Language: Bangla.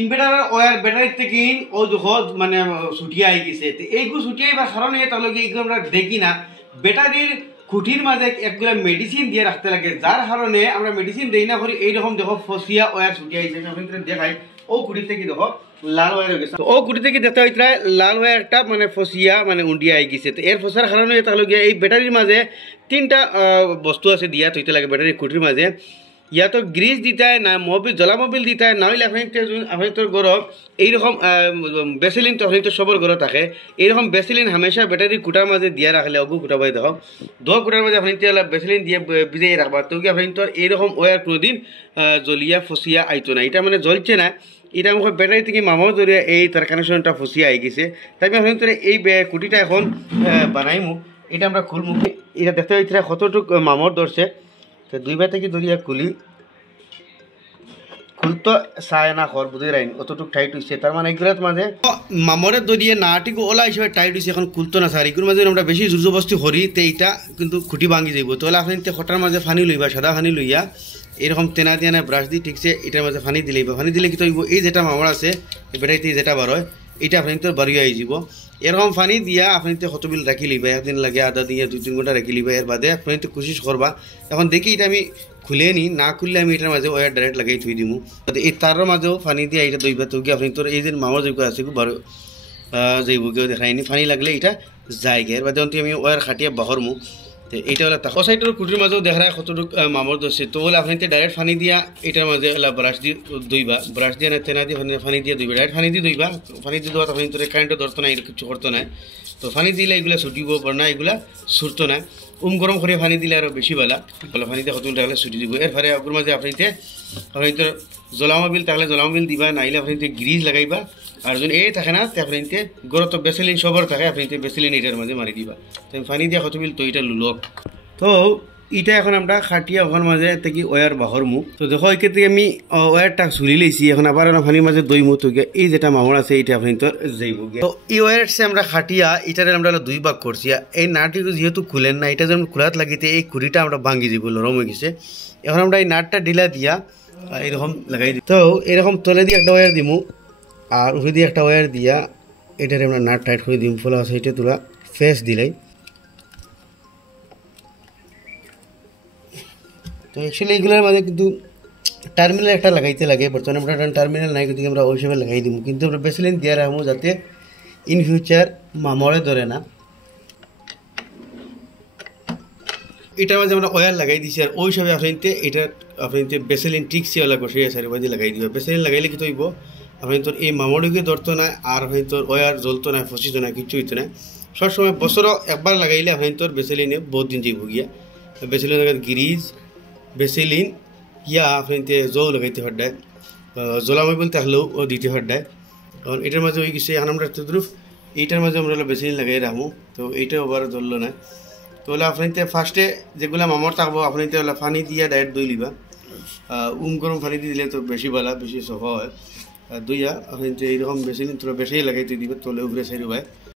ইনভার্টার ওয়ার ব্যাটারি থেকে ও দেখো মানে ছুটিয়ে আই গেছে এইগুলো ছুটিয়ে আইবার কারণে তাহলে এইগুলো আমরা দেখি না ব্যাটারির খুঁটির মাঝে একগুলা মেডিসিন দিয়ে রাখতে লাগে, যার কারণে আমরা মেডিসিন দেই না করি এইরকম দেখো ফসিয়া ওয়ার ছুটিয়ে আইছে। দেখাই ও খুঁটি থেকে দেখো লাল ওয়ার হয়ে গেছে, ও খুঁটি থেকে দেখতে হইতে লাল ওয়ার একটা মানে ফসিয়া মানে উন্ডিয়া আই গেছে। তো এর ফসার কারণে তাহলে গিয়ে এই ব্যাটারির মাঝে তিনটা বস্তু আছে দিয়া থইতে লাগে ব্যাটারির খুঁটির মাঝে। ইয়া তো গ্রিজ দিতে হয় না মোবিল জলা মোবিল দিতে হয়, না হলে আপনি তোর গরম এইরকম বেসিলিন তো আপনি তো সবর গরো থাকে এইরকম বেসিলিন হামেশা ব্যাটারি কুটার মাঝে দিয়া রাখলে অগু কুটাবাই দেখো দো কুটার মাঝে আপনি বেসিলিন দিয়ে ভিজিয়ে রাখবা, তো কি আপনি তো এইরকম ওয়ার কোনোদিন জলিয়া ফসিয়া আইতো না। এটা মানে জ্বলছে না, এটা আমাকে ব্যাটারি থেকে মামার জরিয়া এই তার কানেকশনটা ফসিয়া আই গেছে। তাই আমি আপনি এই কুটিটা এখন বানাইমু, এটা আমরা খুলমু। এটা দেখতে হইতে কতটুক মামর ধরছে, তো দুইবার থেকে ধরিয়া খুলি খুলতো চায় না ঘর বুঝে রাইন অতটুক টাইট হয়েছে, তার মানে এগুলোর মাঝে মামরের দরিয়ে নাটিকে ওলা হিসেবে টাইট হয়েছে, এখন খুলতো না স্যার। এগুলোর মাঝে আমরা বেশি জোর জবস্তি করি তো এইটা কিন্তু খুঁটি ভাঙি যাইব। তাহলে আপনি খটার মাঝে ফানি লইবা, সাদা ফানি লইয়া এরকম তেনা দিয়ে না ব্রাশ দিয়ে ঠিকছে এটার মাঝে ফানি দিলেই ফানি দিলে কি তৈব এই যেটা মামর আছে বেটাইতে যেটা বার হয় এটা আপনি তো বাড়িয়ে আই যাব। এরকম ফানি দিয়া আপনি তো কত বিল রাখি লিবা, একদিন লাগে আধা দিয়ে 2-3 ঘন্টা রাখি লিবা, এর বাদে আপনি তো কোশিশ করবা। এখন দেখি এটা আমি খুলে নি না খুললে আমি এটার মাঝে ওয়ার ডাইরেক্ট লাগাই থুই দিমু, এই তারের মাঝেও ফানি দিয়ে এটা দইবা তো আপনি তোর এই যে মামর যোগ্য আছে খুব ভালো যাইব কেউ দেখায়নি ফানি লাগলে এটা যায় গে। এর বাদে আমি ওয়ার খাটিয়া বাহরমু, তো এইটা হলো তাকো সাইডের কুটির মাঝেও দেখা যায় কতটুক মামর ধরছে। তো বলে আপনি ডাইরেক্ট ফানি দিয়া এটার মাঝে ব্রাশ দিয়ে দইবা, ব্রাশ দিয়ে না তেনা দিয়ে ফানি দিয়ে দইবা, ডাইরেক্ট ফানি দিয়ে দইবা। ফানি দিয়ে দেওয়া আপনি তোর কারেন্টও ধরতো না, এটা কিছু করতো না। তো ফানি দিলে এগুলো ছুটিব না, এগুলা ছুটতো না। গরম করে ফানি দিলে আরও বেশি ভালো ফানি দিয়ে কতক্ষণ রাখলে ছুটি দিব। এর ফলে আপনার মাঝে আপনি তো জলামবিল থাকলে জলামবিল দিবা, নাইলে আপনি গ্রিজ লাগাইবা। আর যদি এই থাকে না আপনি গরম তো বেসিলিন সবর থাকে, আপনি বেসিলিন এটার মাঝে মারি দিবা। তো ফানি দিয়া কত বিল তো এটা লুলক। তো এটা এখন আমরা খাটিয়া ওখান মাঝে থেকে ওয়ার বাহর মুখ। তো দেখো একে থেকে আমি ওয়ারটা চুরি লেছি, এখন আবার ফানির মাঝে দই মুখ গিয়ে এই যেটা মামর আছে এইটা আপনি তো যাইব। তো এই ওয়ারসে আমরা খাটিয়া এটারে আমরা 2 ভাগ করছি। এই নাটটি যেহেতু খুলেন না, এটা যখন খোলাত লাগিতে এই কুড়িটা আমরা ভাঙ্গি দিব, নরম হয়ে গেছে। এখন আমরা এই নাটটা ঢিলা দিয়া এরকম লাগাই দিই। তো এরকম তলে দিয়ে একটা ওয়ার দিমু আর উপরে দিয়ে একটা ওয়ার দিয়া এটারে আমরা নাট টাইট করে দিম। ফলে সেইটা তোলা ফেস দিলাই। তো অ্যাকচুয়ালি এইগুলোর মাঝে কিন্তু টার্মিনাল একটা লাগাইতে লাগে, বর্তমানে আমরা টার্মিনাল নাই কিন্তু আমরা ওই হিসেবে লাগাই দিব, কিন্তু আমরা বেসিলিন দিয়ে রাখবো যাতে ইন ফিউচার মামরে ধরে না। এটার মাঝে আমরা ওয়ার লাগাই দিছি আর ওই হিসাবে আপনি এটা আপনি বেসিলিন টিক্সি ওলা কষিয়ে চারিবাদি লাগাই দিবা। বেসিলিন লাগাইলে কি তৈব আপনি তোর এই মামরিকে ধরতো না, আর আপনি তোর ওয়ার জ্বলতো না, ফসিত না, কিছু হইতো না। সবসময় বছরও একবার লাগাইলে আপনি তোর বেসিলিনে বহুত দিন যাইব গিয়া। বেসিলিন গ্রিজ বেসিলিন ইয়া আপনি জৌ লাগাইতে পারডায়, জলামবিল থাকলেও দিতে পারডায়। কারণ এটার মাঝে হয়ে গেছে এখন আমরা তদ্রুপ এইটার মাঝে আমরা বেসিলিন লাগাই রাখবো। তো এইটাও আবার ধরলো না। তো হলে আপনি ফার্স্টে যেগুলো মামর থাকবো আপনি পানি দিয়ে ডাইরেক্ট দই লিবা। গরম পানি দিয়ে দিলে তো বেশি ভালো, বেশি সফা হয়। দইয়া আপনি এইরকম বেসিলিন তোরা বেশি লাগাইতে দিবে, তোলে উপরে সাইড হয়।